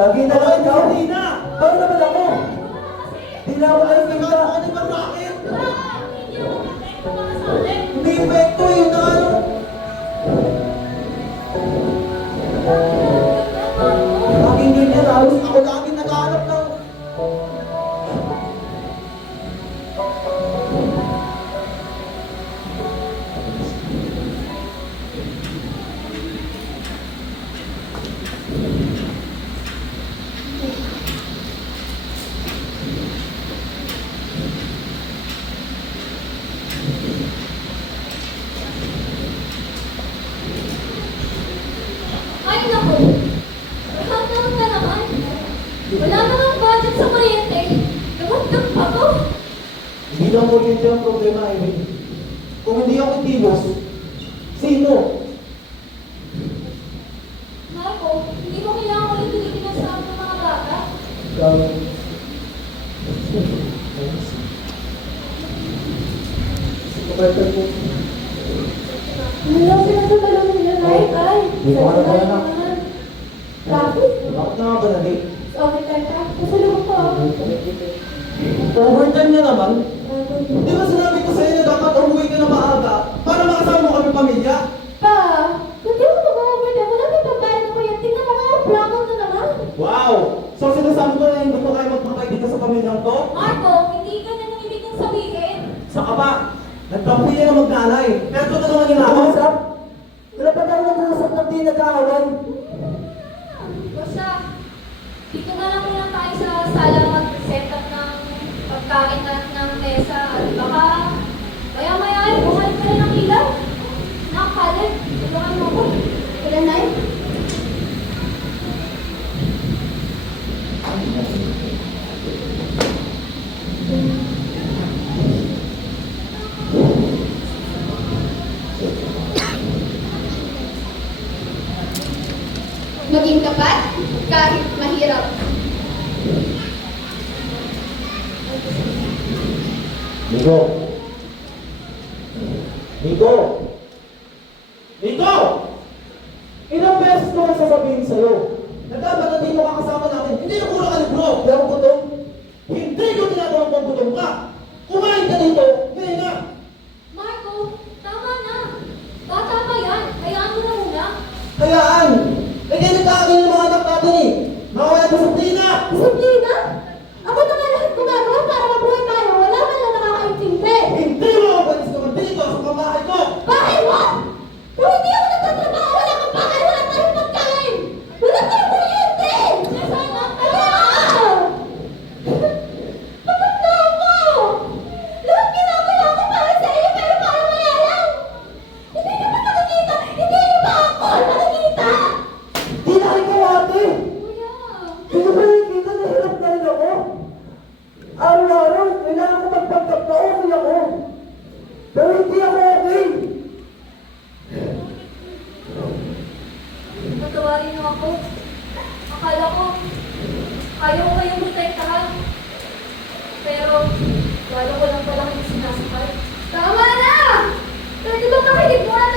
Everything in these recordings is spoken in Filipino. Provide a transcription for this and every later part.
Lagi na lang ikaw. Hindi na. Paano naman ako? Hindi na ako lang tingin. Ano ba bakit? Hindi epekto yun na ano. Laging ganyan. Halos ako laging naghahanap ng... Ay, naku! Nakakawag na naman. Wala namang budget sa kuryente. Lumagdag pa to. Hindi lang kuryente ang problema, Erin. Kung hindi ako kilos, sino? Marco, hindi mo kailangan ulit ulitin ang sabi ng mga bata. Wala pinagtatalo nila, Nay. Ay, Hindi ko alam pala na. Traffic? Bakit na nga ba na late? Okay, tayo. Masalunod ko. Overtime na naman. Di ba sinabi ko sa'yo na dapat umuwi ka na maaga para makasama mo kami pamilya? Pa, hindi ako mag-overtime. Wala may pagbayad ng kuryente. Tingnan mo nga, blackout na naman. Wow! So sinasabi ko na hindi ko kayo magpapay dito sa pamilyang to? Marco, hindi ka na nang ibig kong sabihin. Saka pa, nagpapuwi na ng magnanay. Pero tutulungan niyo na ako. Usap? Wala pa tayo nag-uusap ng di nagkakawan. Basta, dito na lang muna tayo sa sala mag-set up ng pagkain at ng mesa. At baka, maya-maya ay bumalik ka na ng ilaw. Nakakalit, tulungan mo ko. Kailan na yun? Maging tapat kahit mahirap. Nico! Nico! Nico! Ilang beses ko na sasabihin sa'yo na dapat na di mo kakasama namin. Hindi yung kulang ka ni bro. Di ako gutom. Hindi ko tinatawag kung gutom ka. Kumain ka dito. Ngayon na. Marco, tama na. Bata pa yan. Hayaan mo na muna.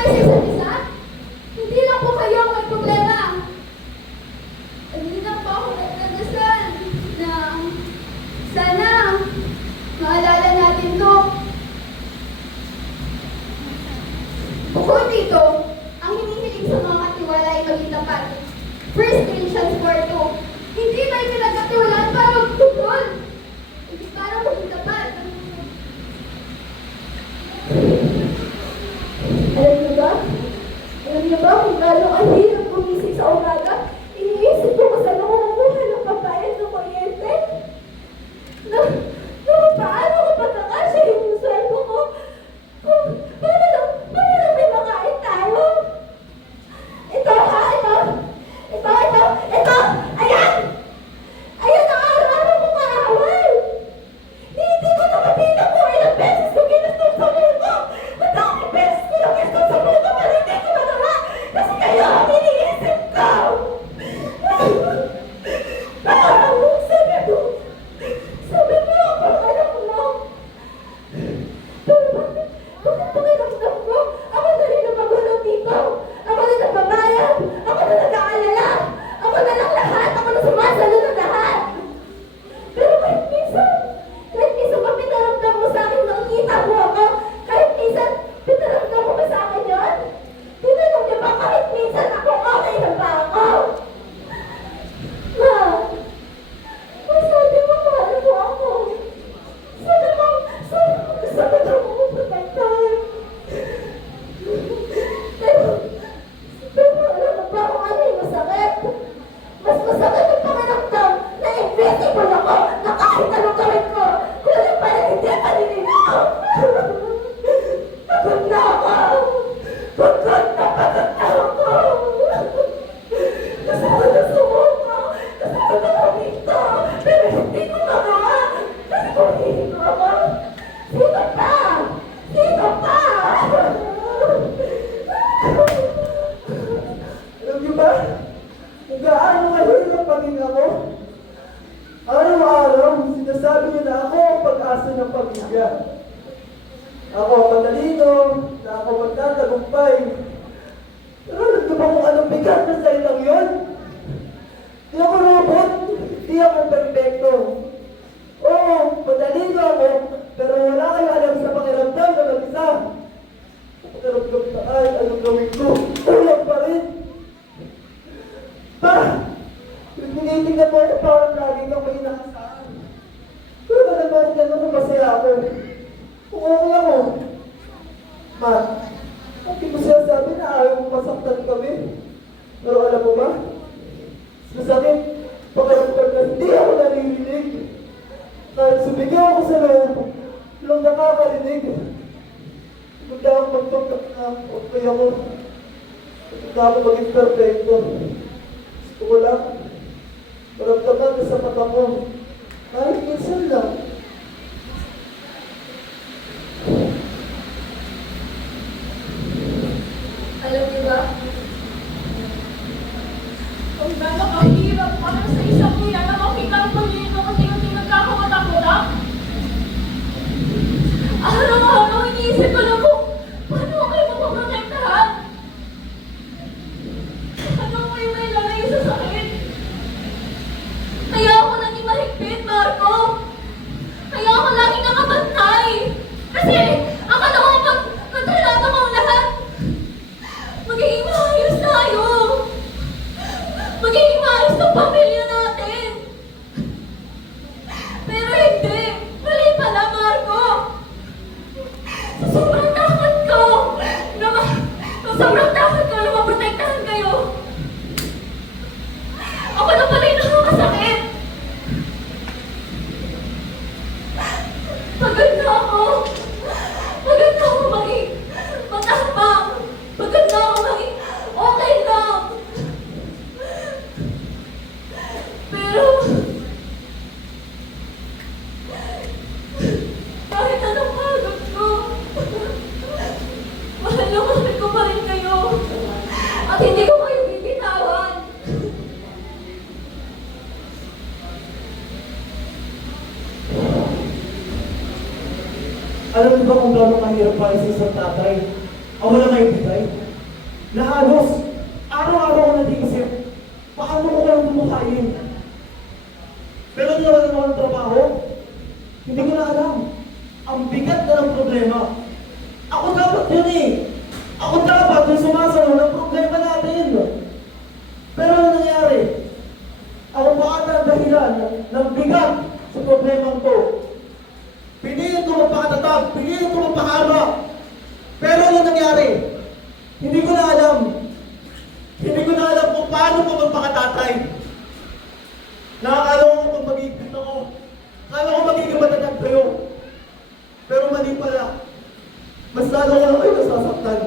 tayo sa isa't isa? Hindi lang po kayo ang may problema. Hindi na po ako nagdadasal na sana maalala natin to. Bukod dito, ang hinihiling sa mga katiwala ay maging tapat. 1 Corinthians 4:2. Hindi tayo pinagkatiwalaan para magtutol. Hindi para maging tapat. Alam niyo ba? Alam niyo ba kung gaano ang hirap gumising sa umaga? Iniisip ko kung saan ako kukuha ng pagbayad ng kuryente. Paano ko pagkakasya yung sweldo ko? Paano lang may makain tayo? Ito ha, ito, ayan! Ayan ang araw-araw kong kaawal! Hindi ko na matita kung ilang beses ko ginastos sa mundo! Madaming beses ko yung ginastos sa mundo pero hindi ko magawa! Kasi kayo ang iniisip ko! Sabi mo ako, alam mo! Pero bakit pakiramdam ko? Ako na rin ang magulo dito! Ako na nagbabayad! Ako na nag-aalala! Ako na lang lahat! Ako na sumasalo na lahat! Pero kahit minsan pa pinaramdam mo sa akin nakikita mo ako, kahit minsan pinaramdam mo ba sa akin yun? Tinanong niyo ba kahit minsan ako okay na ba ako? Ma, sabi mo mahal mo ako. Sabi mo gusto ko daw mo protektahan. Pero alam mo ba kung ano yung masakit? Mas masakit yung pakiramdam na invisible ako na kahit anong gawin ko, kulang pa rin hindi paninigaw. Pagod na ako. Pagod na ako. Gusto ko na sumuko. Gusto ko na kumito. Pero hindi ko magawa. Kasi kung hihingo ako, sino pa? Sino pa? Alam niyo ba? Kung gaano kahirap maging ako, araw-araw, sinasabi niyo na ako ang pag-asa ng pamilya. Ako ang matalino, na ako magtatagumpay. Pero alam niyo ba kung anong bigat na salitang yun? Di ako robot, di ako perfecto. Oo, matalino ako, pero wala kayo alam sa pakiramdam na mag-isa. Pakiramdam na ay, anong gawin ko? Kulang pa rin. Pa! Tinitingnan mo ako parang lagi kang may inaasahan. Pero ba naman yan ako masaya ako? Kung okay ako. Ma, hindi ko siya sabi na ayaw mo masaktan kami. Pero alam mo ba? Masakit, pakiramdam na hindi ako naririnig. Kahit sumigaw ako sa loob, lang nakakarinig. Magda ako magpagkat na okay ako. Magda ako maging perfecto. Gusto ko lang, maramdaman na sa mata ko. Kahit minsan lang. Alam niyo ba? Kung gano'n kahirap para sa isang kuya na makita ang pamilya ko kasi nagkakamatak-matak. Araw-araw iniisip ko na kung paano ko kayo mapaprotektahan. Ano mo yung may lalay sa sakit? Kaya ako naging mahigpit, Marco. Kaya ako laging nakabantay. Kasi akala ko pag kontrata mo ang lahat, magiging maayos tayo. Magiging maayos ng pamilya natin. Pero hindi. Mali pala, Marco. Sa sobrang takot ko na maprotektahan kayo. Ako na pala yung nakakasakit. Pagod na ako. Pagod na ako maging matapang. Pagod na ako maging okay lang. Pero kahit anong pagod ko, mahal ko pa rin kayo. At hindi ko kayo bibitawan. Alam niyo ba kung gaano kahirap para sa isang tatay? Ako na may bigay. na halos araw-araw ko nag-iisip, paano ko kayong bumuhayin? Pero naman naman ang trabaho, hindi ko na alam. Ang bigat na ng problema. Ako dapat yun eh. Ako dapat yung sumasayo ng problema natin. Pero ano nangyari? Ako pa ata ang dahilan ng bigat sa problemang to. Pinilit ko magpakatatag, pinilit ko magpakama. Pero ano nangyari? Hindi ko na alam. Hindi ko na alam kung paano ko magpakatatay. Nakakala ko kung magiging ako. Kala ko magiging matatag kayo. Pero mali pala. Mas lalo ko lang kayo nasasaktan.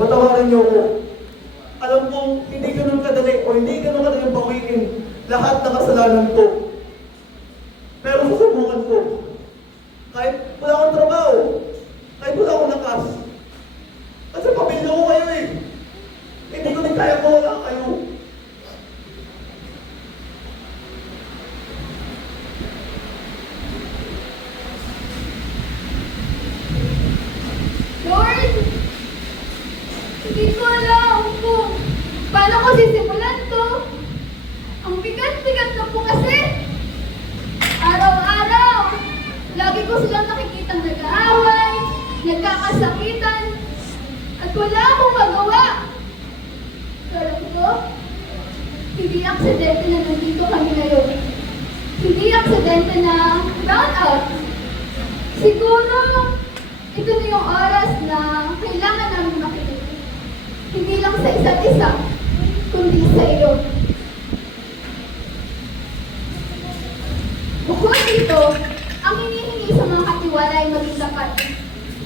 Patawarin niyo ko. Alam kong hindi ganun kadali o hindi ganun kadali bawiin lahat ng kasalanan ko. Pero susubukan ko. Kahit wala akong trabaho, kahit wala akong lakas. Kasi pamilya ko kayo eh. Hindi ko din kaya ko wala kayo. Lord, hindi ko alam kung paano ko sisimulan to. Ang bigat-bigat na po kasi. Araw-araw, lagi ko silang nakikitang nag-aaway, nagkakasakitan, at wala akong magawa. Alam ko, hindi aksidente na nandito kami ngayon. Hindi aksidente na brown out. Siguro, ito na yung oras na kailangan namin makinig. Hindi lang sa isa't isa, kundi sa iyo. Bukod dito, ang hinihingi sa mga katiwala ay maging tapat.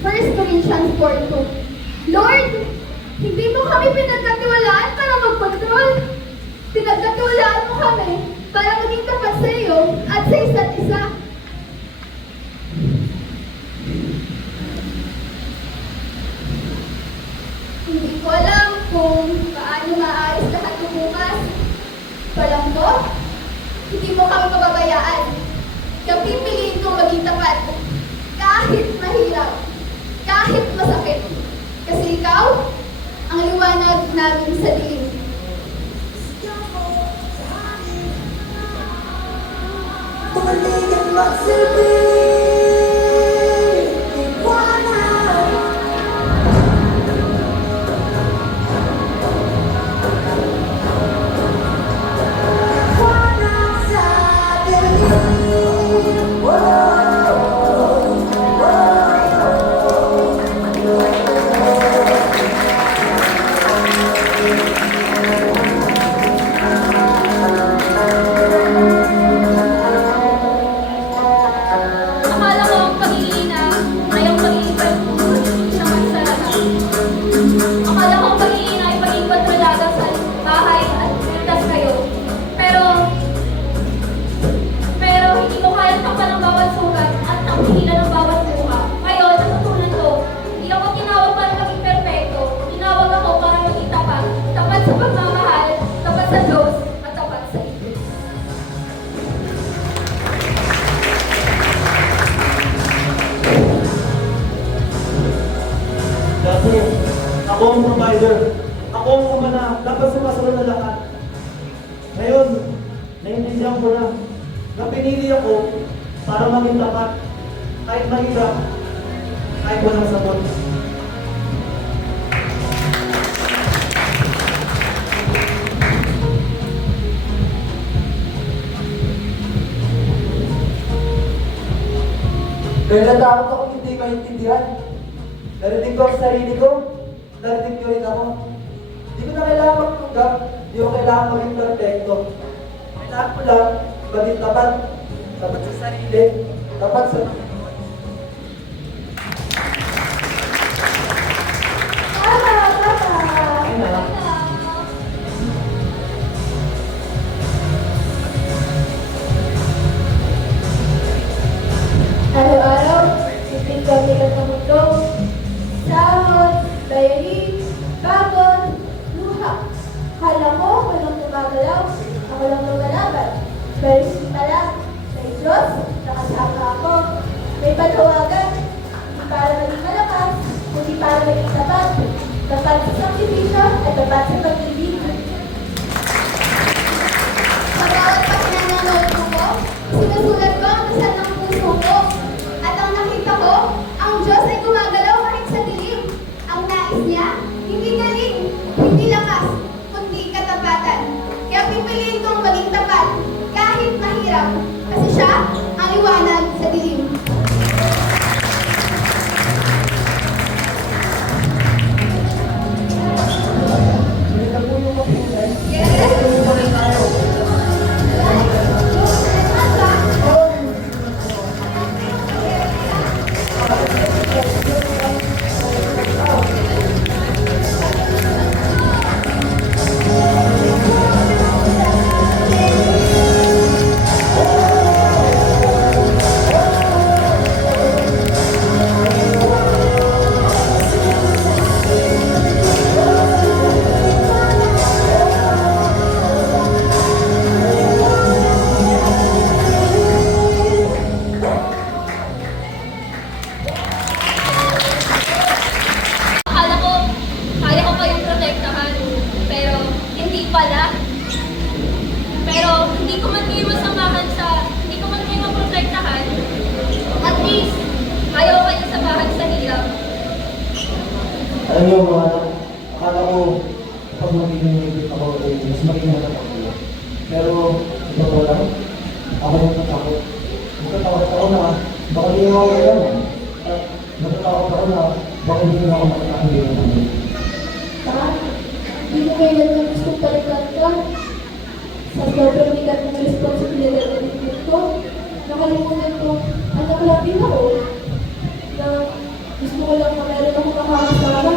1 Corinthians 4:2. Lord, hindi mo kami pinagkatiwalaan para mag-control. Pinagkatiwalaan mo kami para maging tapat sa iyo at sa isa't isa. Hindi ko alam kung paano maayos lahat ng bukas. Walang ko, hindi mo kami mababayaan. Kaya pipiliin kong maging tapat. Kahit mahirap, kahit masakit. Kasi ikaw, ang liwanag namin sa dilim. Tumalig at magsilbi. Akala ko ang pag-iina ay ang pag-iibat sa magsarata. Akala ko ang pag-iina ay pag-iibat malaga sa bahay at ligtas kayo. Pero hindi mo kaya takpan ng bawat sugat at ang pigilan ng bawat buha. Ngayon, natutunan ko, hindi ako tinawag para maging perfecto. Tinawag ako para maging tapat. Tapat sa pagmamahal, tapat sa Diyos, at tapat sa iyo. Dati, ako ang provider. Ako ang uma na dapat sumasunod na lahat. Ngayon, naiintindihan ko na pinili ako para maging tapat. Kahit mahirap, kahit walang sagot. Kaya natakot ako hindi maintindihan. Narinig ko ang sarili ko, narinig niyo rin ako. Hindi ko na kailangan magtunggap, hindi ko kailangan maging perfecto. Kailangan ko lang maging tapat. Tapat sa sarili, tapat sa Ayun na. Araw-araw, bigat ng mundo. Sahod, bayari, bagon, luha. Kala ko, walang gumagalaw, ako lang lumalaban. Pero hindi pala, may Diyos, nakasama ako. May panawagan, hindi para maging malakas, kundi para maging tapat. tapat sa sakripisyo at tapat sa pag-ibig. Sa bawat pagina ng notebook ko, sinusulat ko ang dasal ng puso ko. At ang nakita ko, ang Diyos ay gumagalaw kahit sa dilim. Ang nais niya, hindi galing, hindi lakas, kundi katapatan. Kaya pipiliin kong maging tapat, kahit mahirap, kasi siya ang liwanag sa dilim. Hindi na po yung mapinan. Yes! Tuloy tayo. Akala ko, kaya ko kayong protektahan. Pero, hindi pala. Pero, hindi ko man kayo masamahan sa, hindi ko man kayo maprotektahan. At least, ayaw kayo sabahan sa hirap. Alam niyo mga anak, akala ko pag magiging ako, mas magiging natatakot ko. Pero, ito ko lang, ako yung natakot. Natatakot ako na, baka hindi ako kaya. Natatakot ako na, baka hindi ako makakahingin namin. Ta, hindi ko kailangan gusto palitan ka. Sa sobrang bigat ng responsibilidad na bibig ko, nakalimutan ko, anak lang din ako. Na gusto ko lang na meron akong makakasama.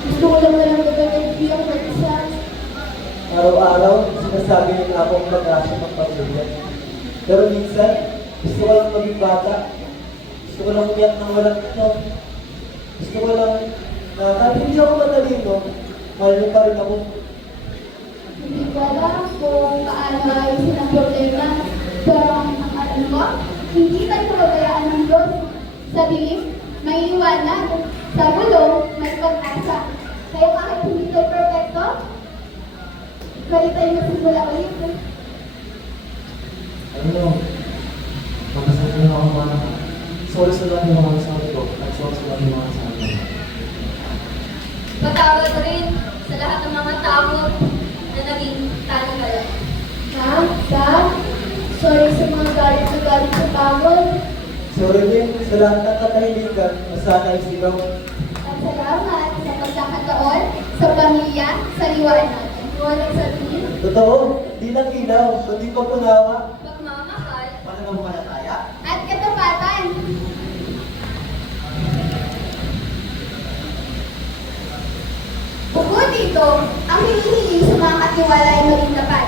Gusto ko lang na lang nagagawin ang mag-isa. Araw-araw, sinasabi nila akong mag-asya ng pamilya. Pero minsan, gusto ko lang maging bata. Gusto ko lang umiyak ng walang ito. Gusto ko lang na kahit hindi ako matalino, mahal niyo pa rin ako. Hindi ko alam kung paano ayusin ang problema. Pero ang alam ko, hindi tayo pabayaan ng Diyos. Sa dilim, may liwanag. Sa gulong, may pag-asa. Kaya kahit hindi tayo perfecto, pwede tayo magsimula ulit. Alam niyo, magkasama niyo ako mga sorry sa lahat ng mga nasabi ko at sorry sa lahat ng mga nasabi ko. Patawad rin sa lahat ng mga takot na naging talagala. Dad, sorry sa mga galit sa pagod. Sorry din sa lahat ng katahimikan na sana isigaw. At salamat sa pagkakataon, sa pamilya, sa liwanag. Liwanag sa dilim. Totoo, di lang ilaw, kundi pagkunawa. Pagmamahal Pananampalataya. at katapatan. Bukod dito, ang hinihiling sa mga katiwala ay maging tapat.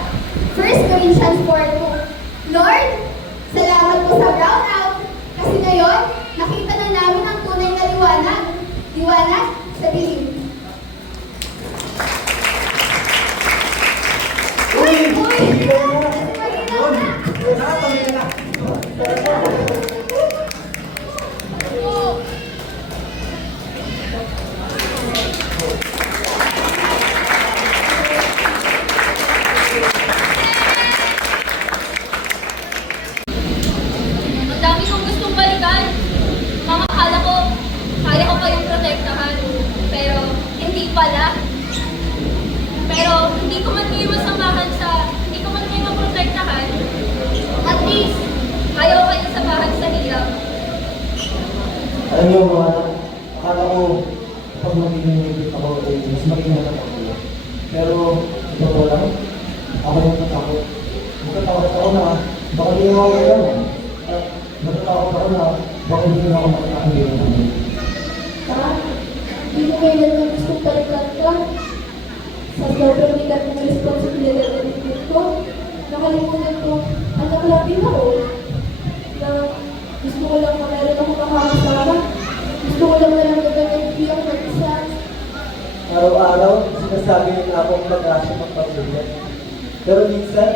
1 Corinthians 4:2. Lord, salamat po sa brownout kasi ngayon, nakita na namin ang tunay na liwanag. Liwanag sa dilim. Uy! Uy! Malinaw na! Ang dami kong gustong balikan. Mga akala ko, kaya ko kayong protektahan. Pero, hindi pala. Pero, hindi ko man kayo masamahan sa, hindi ko man kayo maprotektahan. At least, ayaw kayo sabahan sa hirap. Alam niyo mga anak, akala ko pag magiging ako, mas magiging natatakot ko. Pero, ito ko lang, ako yung natakot. Natatakot ako na, baka hindi ako kaya. Natatakot ako na, baka hindi ako makakahingin namin. Ta, hindi ko kailangan gusto palitan ka. Sa sobrang bigat ng responsibilidad na bibig ko, nakalimutan ko, anak lang din ako. Na gusto ko lang na meron akong makakasama. Gusto ko lang na lang nagagawin ang mag-isa. Araw-araw, sinasabi nila akong mag-asya ng pamilya. Pero minsan,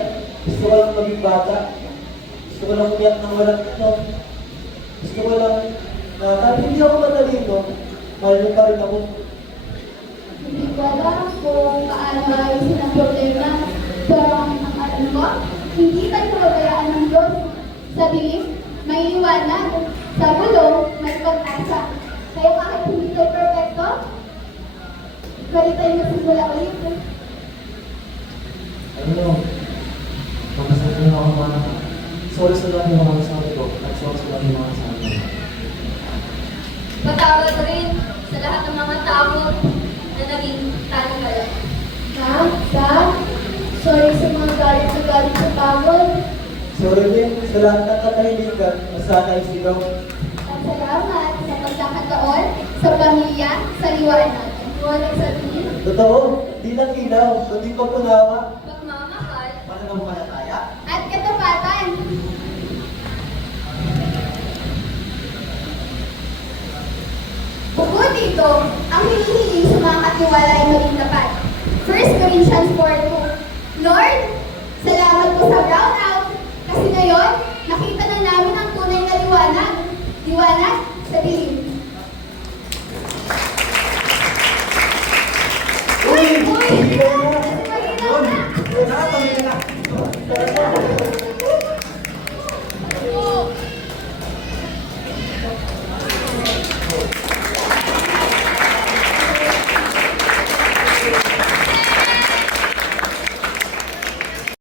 gusto ko lang maging bata. Gusto ko lang umiyak ng walang ito. Gusto ko lang na kahit hindi ako matalino, mahal niyo pa rin ako. kung paano ayusin ang problema. Pero ang alam mo, hindi tayo pabayaan ng Diyos. Sa dilim, may liwanag. Sa bulong, may pag-asa. Kaya kahit hindi tayo perfecto, balik tayo magsimula ulit. Alam mo, magkasal na ako mga sorry sa lahat ng mga sabi ko at sorry sa lahat ng mga sabi ko. Patawad rin sa lahat ng mga tao na naging talingala. Sorry sa mga galit sa pagod. Sorry din sa lahat ng katahimikan na sana isigaw. At salamat sa pagkakataon, sa pamilya, sa liwanag. Liwanag sa tingin. Totoo, di lang ilaw, kundi pagkunawa. Pagmamahal, Pananampalataya. At katapatan. Bukod dito, ang hinihiling sa mga katiwala ay maging tapat. 1 Corinthians 4:2. Lord, salamat po sa brownout kasi ngayon, nakita na namin ang tunay na liwanag. Liwanag sa dilim. Uy! Uy! Hindi na! Mahina na! Yun! Nakapamili na!